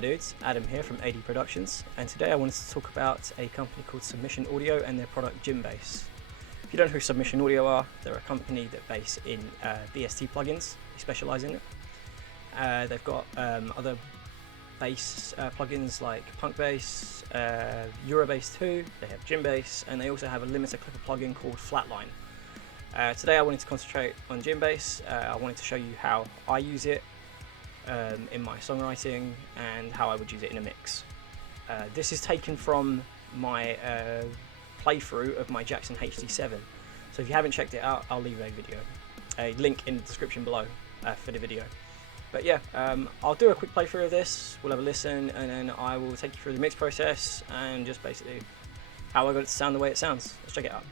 my dudes, Adam here from AD Productions, and today I wanted to talk about a company called Submission Audio and their product Djinnbass. If you don't know who Submission Audio are, they're a company that base in VST plugins. They specialise in it. They've got other bass plugins like Punk Bass, Eurobass 2, they have Djinnbass, and they also have a limiter clipper plugin called Flatline. Today I wanted to concentrate on Djinnbass. I wanted to show you how I use it in my songwriting and how I would use it in a mix. This is taken from my playthrough of my Jckson HT7, so if you haven't checked it out, I'll leave a link in the description below for the video. But yeah, I'll do a quick playthrough of this, we'll have a listen, and then I will take you through the mix process and just basically how I got it to sound the way it sounds. Let's check it out.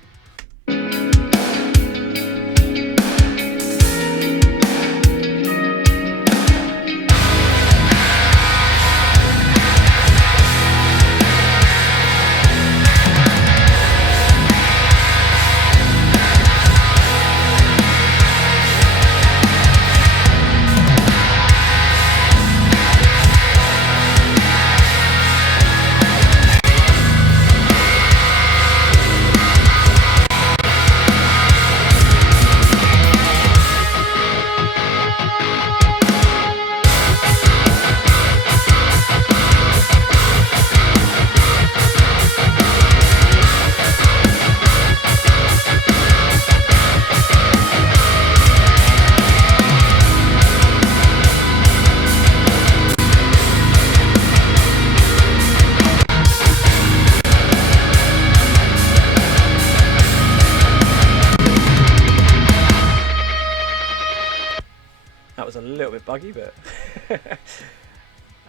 That was a little bit buggy, but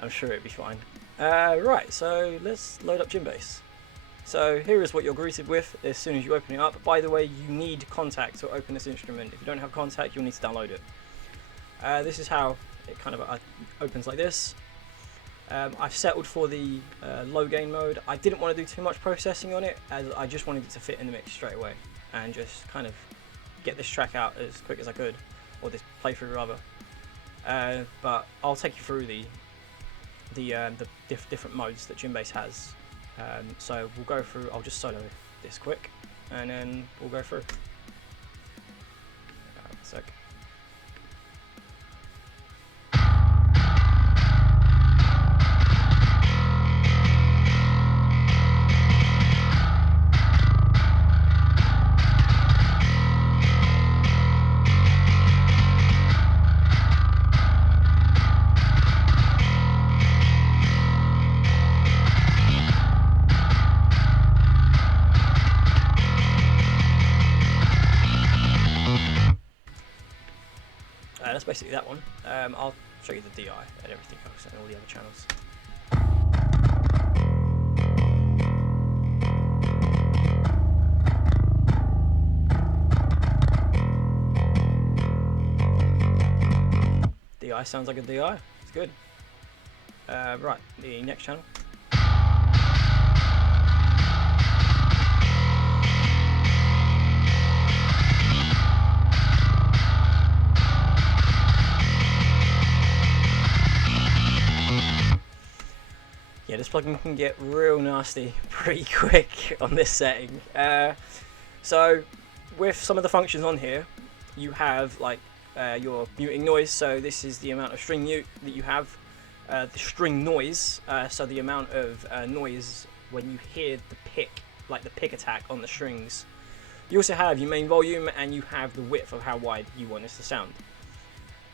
I'm sure it'll be fine. Right, so let's load up Djinnbass. So here is what you're greeted with as soon as you open it up. By the way, you need Contact to open this instrument. If you don't have Contact, you'll need to download it. This is how it kind of opens like this. I've settled for the low gain mode. I didn't want to do too much processing on it, as I just wanted it to fit in the mix straight away and just kind of get this track out as quick as I could, or this playthrough rather. But I'll take you through the different modes that Djinnbass has. So we'll go through. I'll just solo this quick, and then we'll go through. One sec. That's basically that one. I'll show you the DI and everything else and all the other channels. DI sounds like a DI, it's good. Right, the next channel. Yeah, this plugin can get real nasty pretty quick on this setting. So with some of the functions on here, you have like your muting noise, so this is the amount of string mute that you have. The string noise, so the amount of noise when you hear the pick, like the pick attack on the strings. You also have your main volume, and you have the width of how wide you want this to sound.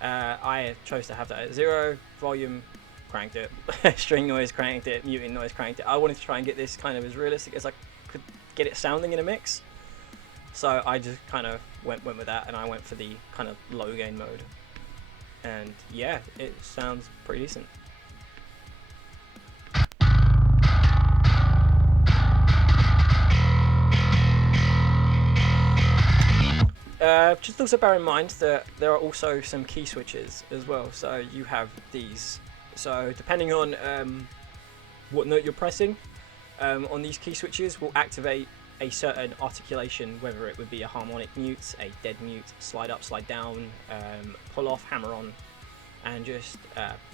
I chose to have that at 0, volume cranked it, string noise cranked it, muting noise cranked it. I wanted to try and get this kind of as realistic as I could get it sounding in a mix, so I just kind of went with that, and I went for the kind of low gain mode, and yeah, it sounds pretty decent. Just also bear in mind that there are also some key switches as well, so you have these. So depending on what note you're pressing on these key switches will activate a certain articulation, whether it would be a harmonic mute, a dead mute, slide up, slide down, pull off, hammer on, and just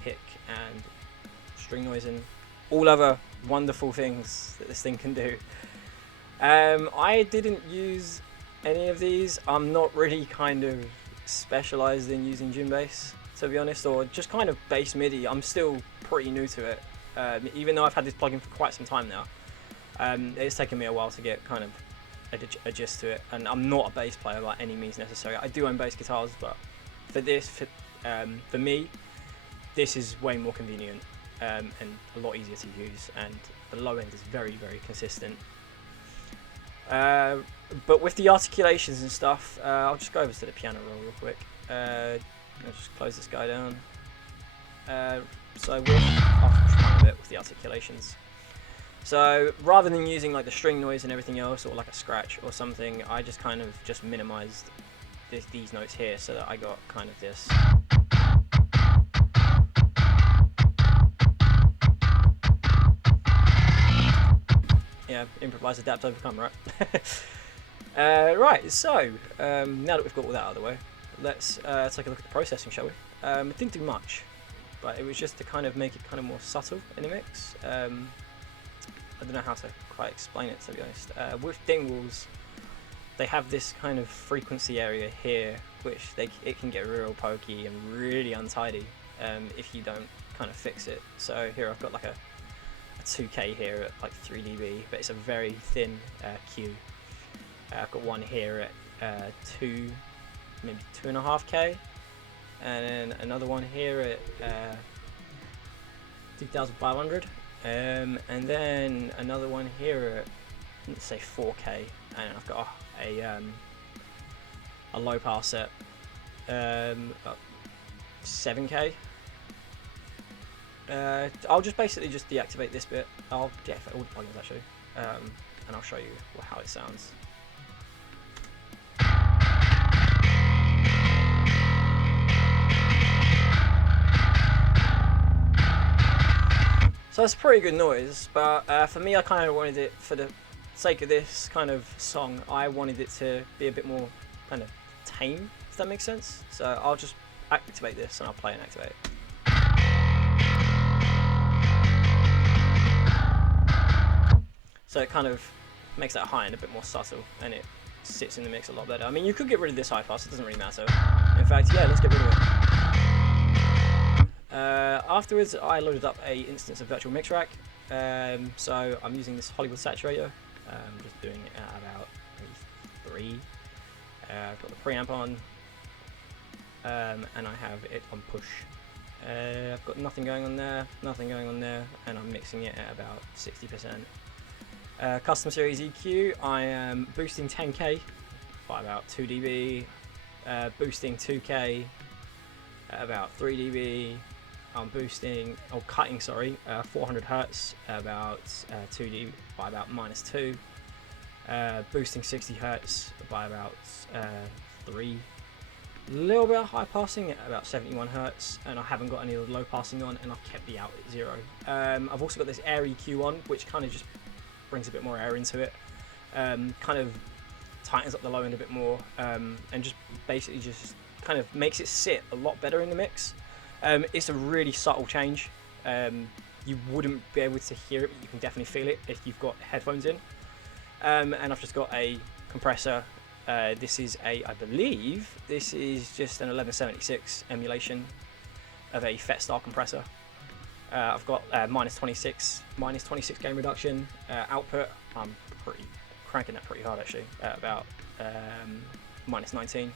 pick and string noising, all other wonderful things that this thing can do. I didn't use any of these. I'm not really kind of specialized in using Djinnbass, to be honest, or just kind of bass MIDI. I'm still pretty new to it, even though I've had this plugin for quite some time now. It's taken me a while to get kind of adjust to it, and I'm not a bass player by any means necessary. I do own bass guitars, but for me, this is way more convenient and a lot easier to use, and the low end is very, very consistent. But with the articulations and stuff, I'll just go over to the piano roll real quick. I'll just close this guy down. I'll try a bit with the articulations. So rather than using like the string noise and everything else, or like a scratch or something, I just kind of just minimized these notes here, so that I got kind of this. Yeah, improvise, adapt, overcome, right? Right, so now that we've got all that out of the way, let's take a look at the processing, shall we? It didn't do much, but it was just to kind of make it kind of more subtle in the mix. I don't know how to quite explain it, to be honest. With dingwalls, they have this kind of frequency area here, which it can get real pokey and really untidy if you don't kind of fix it. So here I've got like a 2K here at like 3 dB, but it's a very thin Q. I've got one here at maybe 2.5K, and then another one here at 2,500, and then another one here at, let's say, 4K, and I've got a low pass at 7K. I'll just basically just deactivate this bit. I'll deactivate all the plugins actually, and I'll show you how it sounds. So it's a pretty good noise, but for me, I kind of wanted it, for the sake of this kind of song, I wanted it to be a bit more kind of tame, if that makes sense. So I'll just activate this and I'll play and activate it. So it kind of makes that high end a bit more subtle, and it sits in the mix a lot better. I mean, you could get rid of this high pass, it doesn't really matter. In fact, yeah, let's get rid of it. Afterwards, I loaded up a instance of Virtual Mix Rack. So I'm using this Hollywood Saturator. I'm just doing it at about maybe 3. I've got the preamp on, and I have it on push. I've got nothing going on there, and I'm mixing it at about 60%. Custom Series EQ, I am boosting 10K by about 2 dB, boosting 2K at about 3 dB. I'm cutting 400 Hertz about 2 dB by about -2. Boosting 60 Hertz by about 3. A little bit of high passing at about 71 Hertz, and I haven't got any of the low passing on, and I've kept the out at 0. I've also got this air EQ on, which kind of just brings a bit more air into it, kind of tightens up the low end a bit more, and just basically just kind of makes it sit a lot better in the mix. It's a really subtle change. You wouldn't be able to hear it, but you can definitely feel it if you've got headphones in. And I've just got a compressor. This is I believe this is just an 1176 emulation of a FET style compressor. I've got minus 26 gain reduction output. I'm cranking that pretty hard actually, at about minus 19.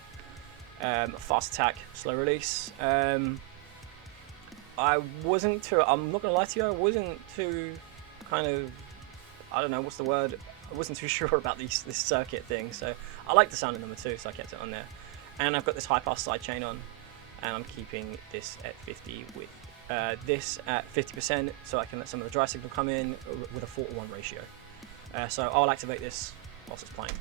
Fast attack, slow release. I'm not gonna lie to you, I wasn't too kind of, I don't know what's the word, I wasn't too sure about this circuit thing, so I like the sound of number 2, so I kept it on there. And I've got this high pass sidechain on, and I'm keeping this at 50 with this at 50%, so I can let some of the dry signal come in with a 4:1 ratio. So I'll activate this whilst it's playing.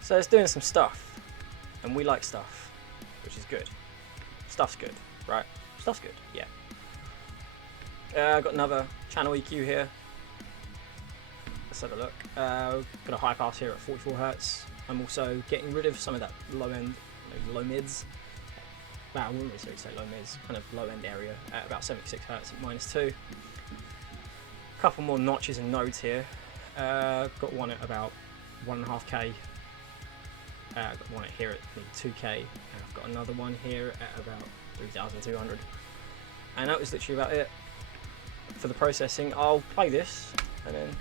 So it's doing some stuff, and we like stuff, which is good. Stuff's good, right? Stuff's good, yeah. I've got another channel EQ here. let's have a look. Got a high pass here at 44 Hz. I'm also getting rid of some of that low end, low mids. Well, I wouldn't really say low mids, kind of low end area at about 76 Hz at -2. A couple more notches and nodes here. Got one at about 1.5K. Got one at here at 2K, and I've got another one here at about 3,200. And that was literally about it for the processing. I'll play this and then.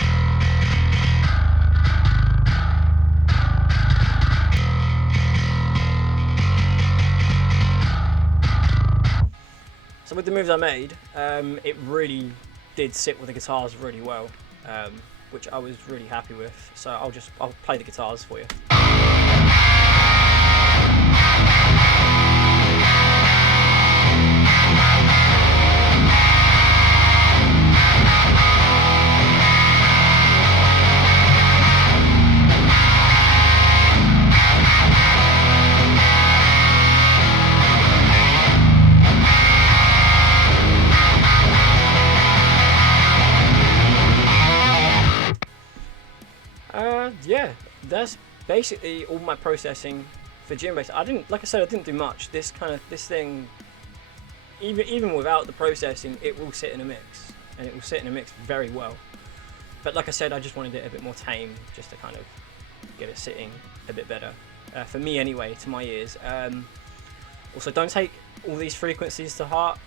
So with the moves I made, it really did sit with the guitars really well, which I was really happy with. So I'll play the guitars for you. Yeah, that's basically all my processing for Djinnbass. Like I said, I didn't do much. This thing, even without the processing, it will sit in a mix, and it will sit in a mix very well. But like I said, I just wanted it a bit more tame, just to kind of get it sitting a bit better, for me anyway, to my ears. Also, don't take all these frequencies to heart.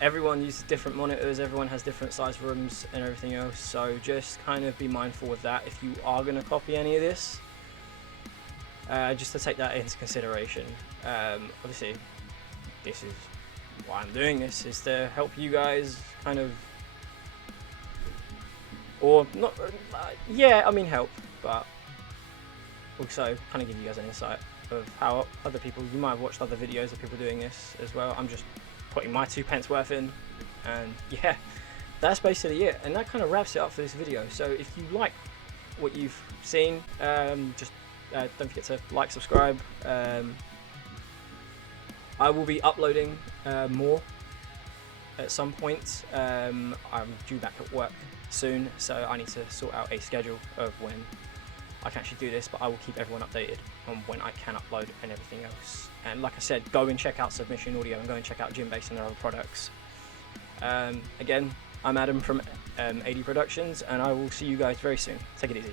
Everyone uses different monitors, everyone has different size rooms and everything else, so just kind of be mindful of that if you are going to copy any of this, just to take that into consideration. Obviously, this is why I'm doing this, is to help you guys kind of, or not, yeah, I mean help, but also kind of give you guys an insight of how other people, you might have watched other videos of people doing this as well. I'm just putting my 2 pence worth in, and yeah, that's basically it, and that kind of wraps it up for this video. So if you like what you've seen, just don't forget to like, subscribe. I will be uploading more at some point. I'm due back at work soon, so I need to sort out a schedule of when I can actually do this, but I will keep everyone updated on when I can upload and everything else. And like I said, go and check out Submission Audio and go and check out Djinnbass and their other products. Again, I'm Adam from AD Productions, and I will see you guys very soon. Take it easy.